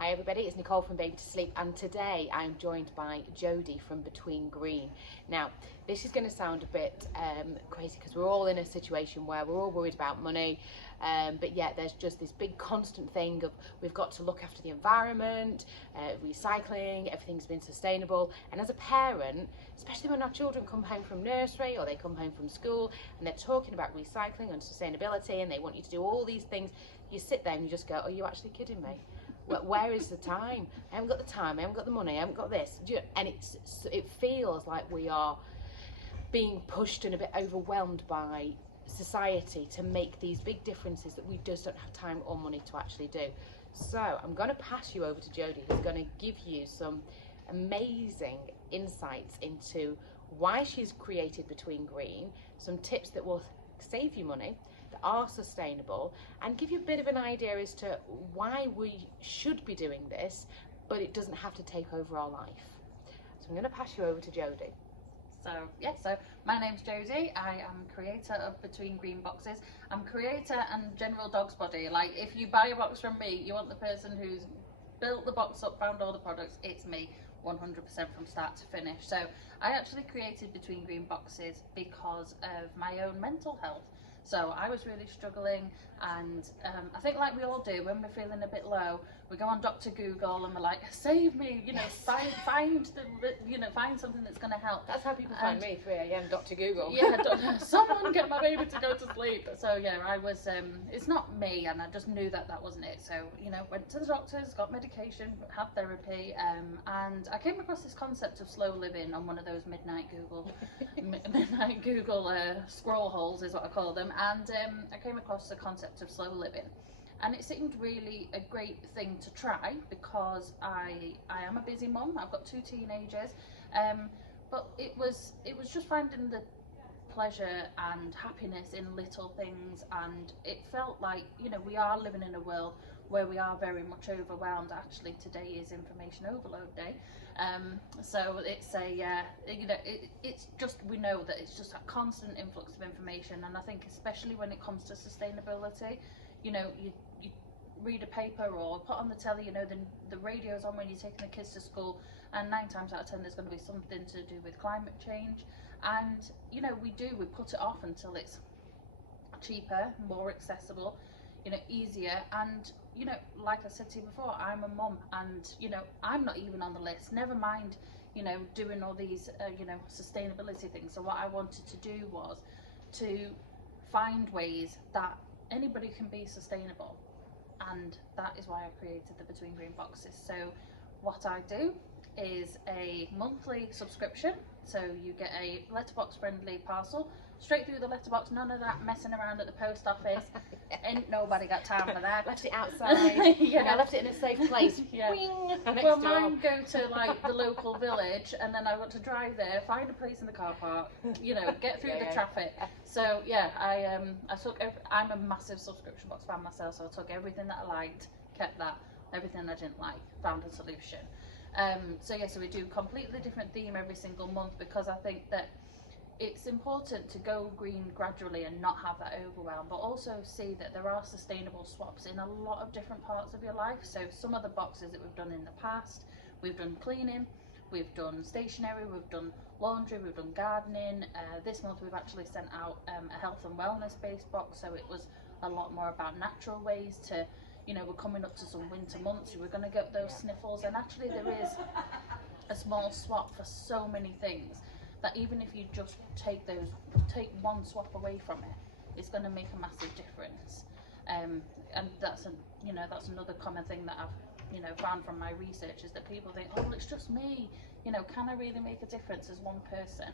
Hi everybody, it's Nicole from Baby2Sleep, and today I'm joined by Jodie from Between Green. Now, this is going to sound a bit crazy because we're all in a situation where we're all worried about money, but yet there's just this big constant thing of we've got to look after the environment, recycling, everything's been sustainable. And as a parent, especially when our children come home from nursery or they come home from school and they're talking about recycling and sustainability and they want you to do all these things, you sit there and you just go, are you actually kidding me? Where is the time? I haven't got the time, I haven't got the money, I haven't got this. And it feels like we are being pushed and a bit overwhelmed by society to make these big differences that we just don't have time or money to actually do. So I'm going to pass you over to Jodie, who's going to give you some amazing insights into why she's created Between Green, some tips that will save you money, that are sustainable, and give you a bit of an idea as to why we should be doing this, but it doesn't have to take over our life. So I'm going to pass you over to Jodie. So my name's Jodie. I am creator of Between Green boxes. I'm creator and general dog's body. Like, if you buy a box from me, you want the person who's built the box up, found all the products. It's me, 100% from start to finish. So I actually created Between Green boxes because of my own mental health. So I was really struggling, and I think, like we all do, when we're feeling a bit low, we go on Dr. Google and we're like, save me, Yes. find something that's going to help. That's how people find me, 3 a.m. Dr. Google. Yeah, someone get my baby to go to sleep. So yeah, I was, it's not me, and I just knew that wasn't it. So, went to the doctors, got medication, had therapy, and I came across this concept of slow living on one of those midnight Google scroll holes is what I call them, and I came across the concept of slow living. And it seemed really a great thing to try because I am a busy mum. I've got 2 teenagers, but it was just finding the pleasure and happiness in little things, and it felt like we are living in a world where we are very much overwhelmed. Actually, today is information overload day, so it's it's just, we know that it's just a constant influx of information, and I think especially when it comes to sustainability, you read a paper or put on the telly, the radio's on when you're taking the kids to school, and 9 times out of 10 there's going to be something to do with climate change, and we put it off until it's cheaper, more accessible, easier. And like I said to you before, I'm a mum, and I'm not even on the list, never mind doing all these sustainability things. So what I wanted to do was to find ways that anybody can be sustainable, and that is why I created the Between Green boxes. So what I do is a monthly subscription, so you get a Letterbox Friendly parcel straight through the letterbox, none of that messing around at the post office. Ain't nobody got time for that. Left it outside. Yeah. I left it in a safe place. Yeah. Well, mine go to like the local village, and then I got to drive there, find a place in the car park, get through the traffic. So yeah, I took I'm a massive subscription box fan myself, so I took everything that I liked, kept that, everything I didn't like, found a solution. So we do completely different theme every single month, because I think that it's important to go green gradually and not have that overwhelm, but also see that there are sustainable swaps in a lot of different parts of your life. So some of the boxes that we've done in the past, we've done cleaning, we've done stationery, we've done laundry, we've done gardening. This month we've actually sent out a health and wellness based box, so it was a lot more about natural ways to, we're coming up to some winter months, we're going to get those sniffles, and actually there is a small swap for so many things, that even if you just take one swap away from it, it's going to make a massive difference. And that's another common thing that I've found from my research, is that people think, oh well, it's just me, can I really make a difference as one person?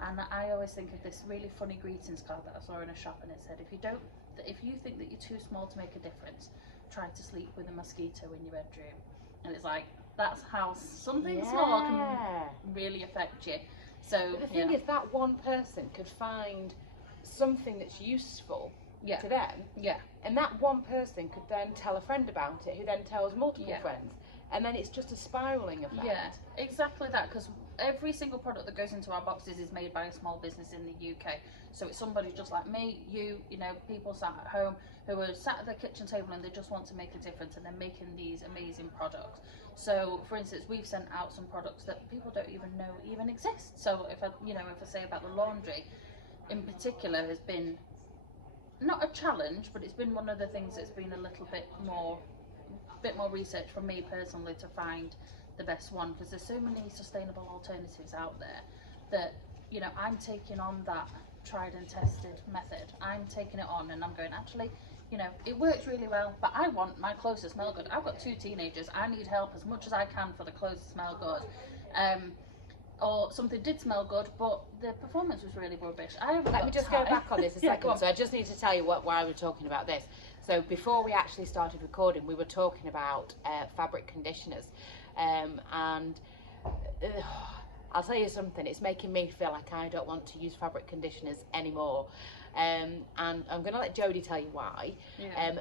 And I always think of this really funny greetings card that I saw in a shop, and it said, if you think that you're too small to make a difference, try to sleep with a mosquito in your bedroom. And it's like, that's how something small can really affect you. So but the thing is, that one person could find something that's useful to them, and that one person could then tell a friend about it, who then tells multiple friends, and then it's just a spiralling effect. Yeah, exactly that, because every single product that goes into our boxes is made by a small business in the UK. So it's somebody just like me, you know, people sat at home who are sat at their kitchen table and they just want to make a difference, and they're making these amazing products. So for instance, we've sent out some products that people don't even know even exist. So if I say about the laundry in particular, has been not a challenge, but it's been one of the things that's been a little bit more research from me personally to find the best one, because there's so many sustainable alternatives out there that, you know, I'm taking on that tried and tested method. I'm taking it on and I'm going, actually, you know, it works really well, but I want my clothes to smell good. I've got 2 teenagers. I need help as much as I can for the clothes to smell good. Or something did smell good, but the performance was really rubbish. Let me just go back on this a second. So I just need to tell you why we're talking about this. So before we actually started recording, we were talking about fabric conditioners, and I'll tell you something, it's making me feel like I don't want to use fabric conditioners anymore, and I'm going to let Jodie tell you why.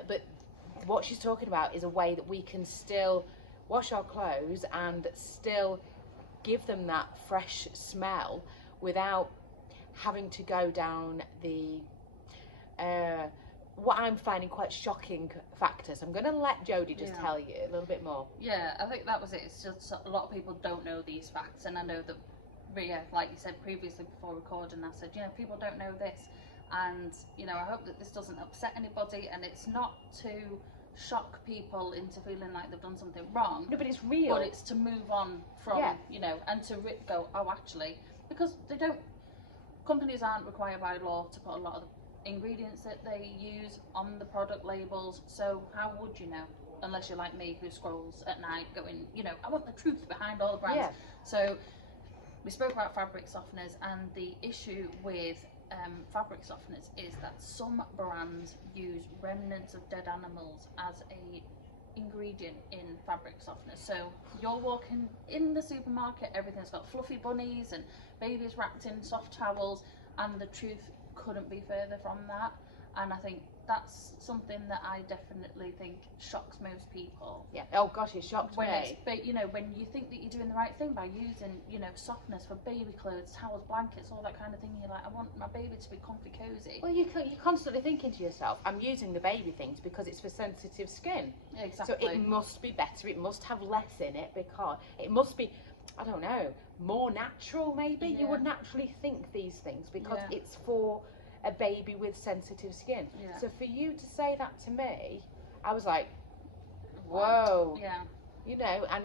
But what she's talking about is a way that we can still wash our clothes and still give them that fresh smell without having to go down the what I'm finding quite shocking factors. I'm going to let Jodie just tell you a little bit more. Yeah, I think that was it. It's just a lot of people don't know these facts, and I know that, like you said previously before recording, I said, you know, people don't know this, and, you know, I hope that this doesn't upset anybody, and it's not to shock people into feeling like they've done something wrong. No, but it's real. But it's to move on from, you know, and to go, oh, actually, because companies aren't required by law to put a lot of the ingredients that they use on the product labels, so how would you know, unless you're like me who scrolls at night going, you know, I want the truth behind all the brands. So we spoke about fabric softeners, and the issue with fabric softeners is that some brands use remnants of dead animals as a ingredient in fabric softeners. So you're walking in the supermarket, everything's got fluffy bunnies and babies wrapped in soft towels, and the truth couldn't be further from that. And I think that's something that I definitely think shocks most people. Yeah. Oh gosh, it shocked me. But you know, when you think that you're doing the right thing by using, you know, softeners for baby clothes, towels, blankets, all that kind of thing, you're like, I want my baby to be comfy, cozy. Well, you're constantly thinking to yourself, I'm using the baby things because it's for sensitive skin. Exactly. So it must be better. It must have less in it, because it must be, I don't know, more natural maybe. You would naturally think these things because it's for a baby with sensitive skin. So for you to say that to me, I was like, whoa. You know, and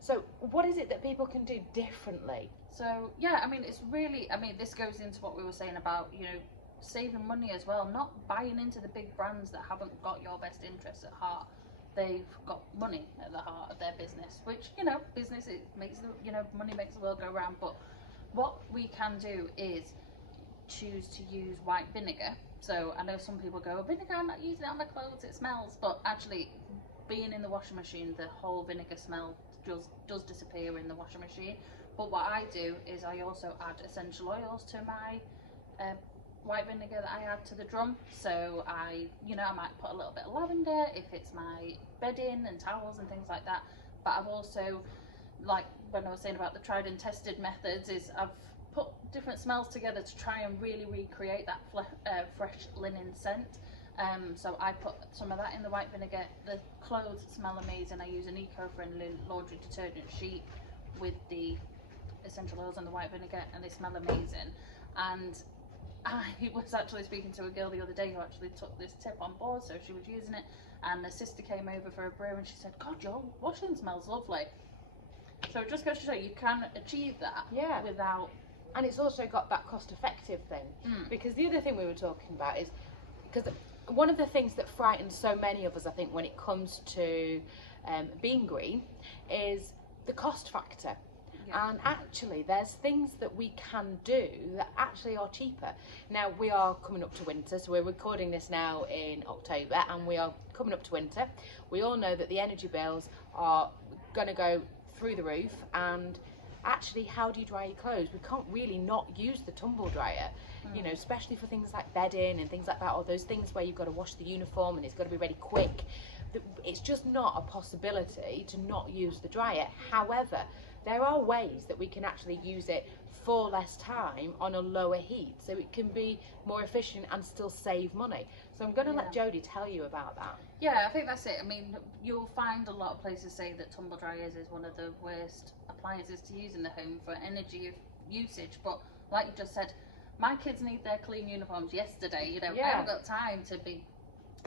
so what is it that people can do differently? So yeah, I mean, it's really, I mean, this goes into what we were saying about, you know, saving money as well, not buying into the big brands that haven't got your best interests at heart. They've got money at the heart of their business, which, you know, business, it makes the, you know, money makes the world go round. But what we can do is choose to use white vinegar. So I know some people go, vinegar, I'm not using it on my clothes, it smells, but actually being in the washing machine, the whole vinegar smell does disappear in the washing machine. But what I do is I also add essential oils to my white vinegar that I add to the drum. So I might put a little bit of lavender if it's my bedding and towels and things like that. But I've also, like when I was saying about the tried and tested methods, is I've put different smells together to try and really recreate that fresh linen scent. So I put some of that in the white vinegar. The clothes smell amazing. I use an eco-friendly laundry detergent sheet with the essential oils and the white vinegar, and they smell amazing. And I was actually speaking to a girl the other day who actually took this tip on board, so she was using it, and her sister came over for a brew and she said, God, your washing smells lovely. So it just goes to show you can achieve that without... And it's also got that cost-effective thing. Because the other thing we were talking about is, because one of the things that frightens so many of us, I think, when it comes to being green, is the cost factor. And actually, there's things that we can do that actually are cheaper. Now, we are coming up to winter, so we're recording this now in October, and we are coming up to winter. We all know that the energy bills are going to go through the roof, and actually, how do you dry your clothes? We can't really not use the tumble dryer, you know, especially for things like bedding and things like that, or those things where you've got to wash the uniform and it's got to be ready quick. It's just not a possibility to not use the dryer. However, there are ways that we can actually use it for less time on a lower heat, so it can be more efficient and still save money. So I'm going to let Jodie tell you about that. Yeah, I think that's it. I mean, you'll find a lot of places say that tumble dryers is one of the worst appliances to use in the home for energy usage, but like you just said, my kids need their clean uniforms yesterday. You know, I haven't got time to be,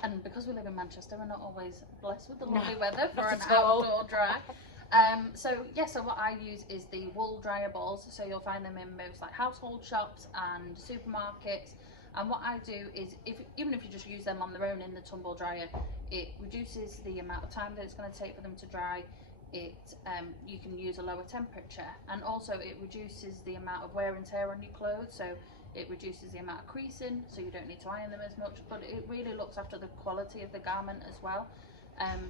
and because we live in Manchester, we're not always blessed with the lovely weather for an outdoor dry. So what I use is the wool dryer balls. So you'll find them in most like household shops and supermarkets. And what I do is, even if you just use them on their own in the tumble dryer, it reduces the amount of time that it's going to take for them to dry. You can use a lower temperature, and also it reduces the amount of wear and tear on your clothes. So it reduces the amount of creasing, so you don't need to iron them as much. But it really looks after the quality of the garment as well.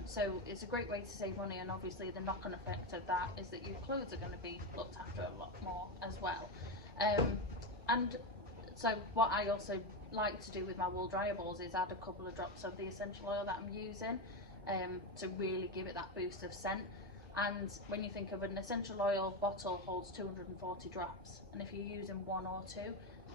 So it's a great way to save money, and obviously the knock-on effect of that is that your clothes are going to be looked after a lot more as well. And so what I also like to do with my wool dryer balls is add a couple of drops of the essential oil that I'm using to really give it that boost of scent. And when you think of an essential oil bottle holds 240 drops, and if you're using 1 or 2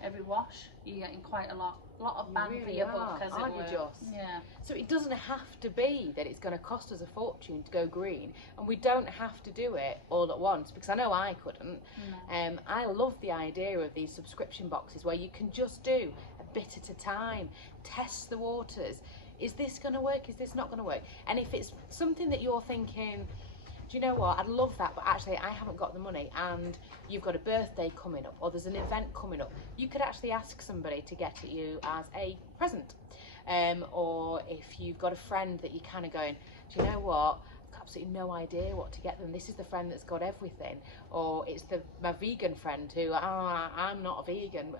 every wash, you're getting quite a lot of bang for your buck, as it were. Yeah. So it doesn't have to be that it's going to cost us a fortune to go green, and we don't have to do it all at once, because I know I couldn't. No. I love the idea of these subscription boxes where you can just do a bit at a time, test the waters. Is this going to work? Is this not going to work? And if it's something that you're thinking, do you know what, I'd love that, but actually I haven't got the money, and you've got a birthday coming up or there's an event coming up, you could actually ask somebody to get it you as a present. Or if you've got a friend that you're kind of going, do you know what, I've got absolutely no idea what to get them, this is the friend that's got everything, or it's my vegan friend who, I'm not a vegan,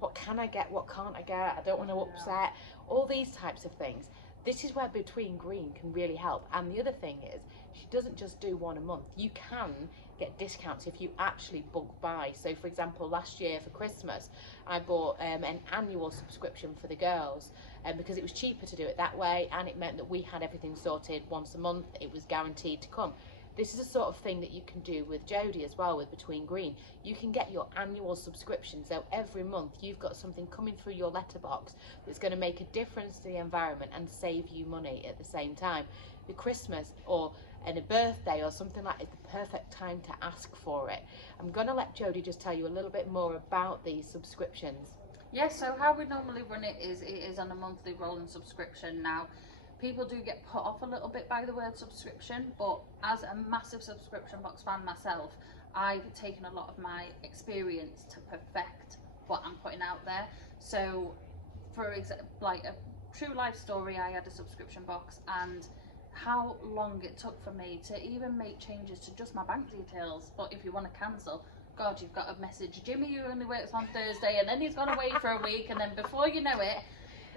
what can I get, what can't I get, I don't want to upset, all these types of things. This is where Between Green can really help. And the other thing is, she doesn't just do one a month. You can get discounts if you actually bulk buy. So for example, last year for Christmas, I bought an annual subscription for the girls because it was cheaper to do it that way, and it meant that we had everything sorted once a month. It was guaranteed to come. This is a sort of thing that you can do with Jodie as well, with Between Green. You can get your annual subscription, so every month you've got something coming through your letterbox that's going to make a difference to the environment and save you money at the same time. The Christmas or a birthday or something like that is the perfect time to ask for it. I'm going to let Jodie just tell you a little bit more about these subscriptions. Yes, so how we normally run it is on a monthly rolling subscription. Now, people do get put off a little bit by the word subscription, but as a massive subscription box fan myself, I've taken a lot of my experience to perfect what I'm putting out there. So, for example, like a true life story, I had a subscription box, and how long it took for me to even make changes to just my bank details. But if you want to cancel, God, you've got to message Jimmy, who only works on Thursday, and then he's gone away for a week, and then before you know it,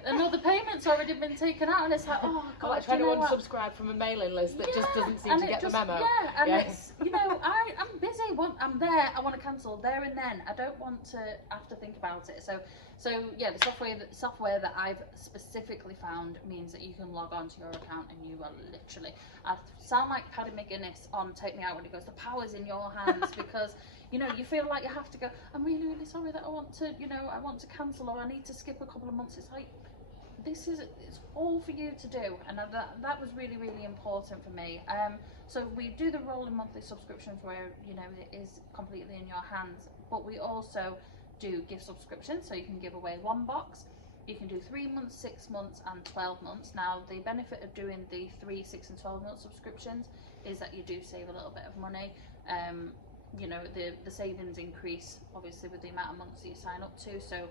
another payment's already been taken out, and it's like, oh God, like trying to unsubscribe from a mailing list that just doesn't seem to get the memo. Yeah, and it's, you know, I'm busy, I'm there, I want to cancel there and then. I don't want to have to think about it. So yeah, the software that I've specifically found means that you can log on to your account and you are literally, I sound like Paddy McGuinness on Take Me Out when he goes, the power's in your hands, because you know, you feel like you have to go, I'm really, really sorry that I want to cancel, or I need to skip a couple of months. It's like, it's all for you to do, and that was really, really important for me. So we do the rolling monthly subscriptions where, you know, it is completely in your hands, but we also do gift subscriptions, so you can give away 1 box. You can do 3 months, 6 months and 12 months. Now, the benefit of doing the 3, 6 and 12 month subscriptions is that you do save a little bit of money. You know, the savings increase obviously with the amount of months that you sign up to. So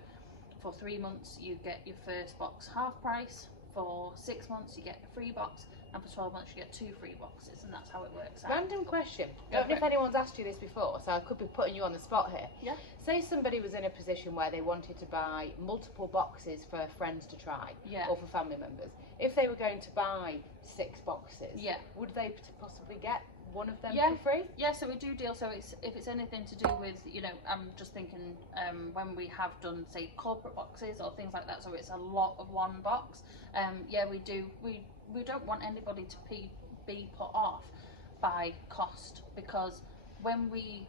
for 3 months you get your first box half price, for 6 months you get a free box, and for 12 months you get 2 free boxes, and that's how it works out. Random question. I don't know if anyone's asked you this before, so I could be putting you on the spot here. Yeah. Say somebody was in a position where they wanted to buy multiple boxes for friends to try, or for family members. If they were going to buy 6 boxes, would they possibly get one of them Yeah. for free? Yeah, so we do deal. So if it's anything to do with, you know, I'm just thinking when we have done, say, corporate boxes or things like that, so it's a lot of one box. Yeah, we do. We don't want anybody to be put off by cost, because when we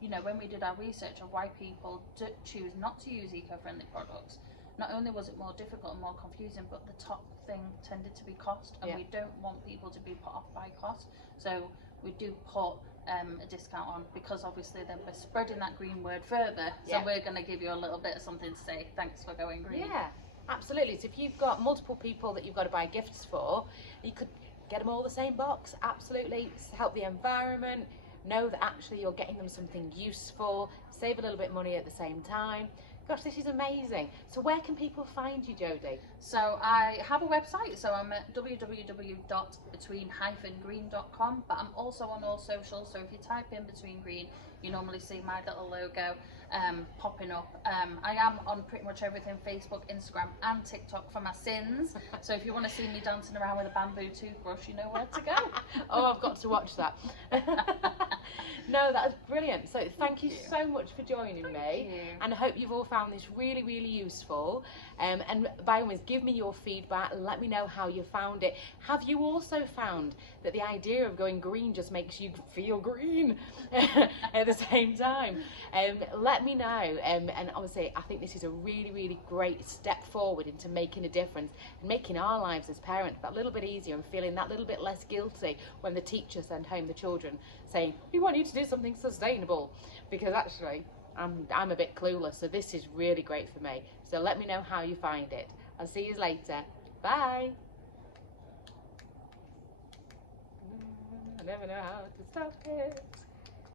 did our research of why people choose not to use eco-friendly products, not only was it more difficult and more confusing, but the top thing tended to be cost, and we don't want people to be put off by cost. So we do put a discount on, because obviously then we're spreading that green word further. So we're going to give you a little bit of something to say, thanks for going green. Yeah, absolutely. So if you've got multiple people that you've got to buy gifts for, you could get them all the same box. Absolutely, help the environment. Know that actually you're getting them something useful, save a little bit of money at the same time. Gosh, this is amazing. So where can people find you, Jodie? So I have a website, so I'm at www.between-green.com, but I'm also on all socials, so if you type in Between Green, you normally see my little logo popping up. I am on pretty much everything, Facebook, Instagram and TikTok for my sins, so if you want to see me dancing around with a bamboo toothbrush, you know where to go. Oh, I've got to watch that. No, that was brilliant. So thank you so much for joining me, and I hope you've all found this really, really useful. And by all means, give me your feedback and let me know how you found it. Have you also found that the idea of going green just makes you feel green at the same time? Let me know. And obviously, I think this is a really, really great step forward into making a difference and making our lives as parents that little bit easier, and feeling that little bit less guilty when the teachers send home the children saying, we want you to do something sustainable, because actually I'm a bit clueless, so this is really great for me. So let me know how you find it. I'll see you later. Bye. I never know how to stop it.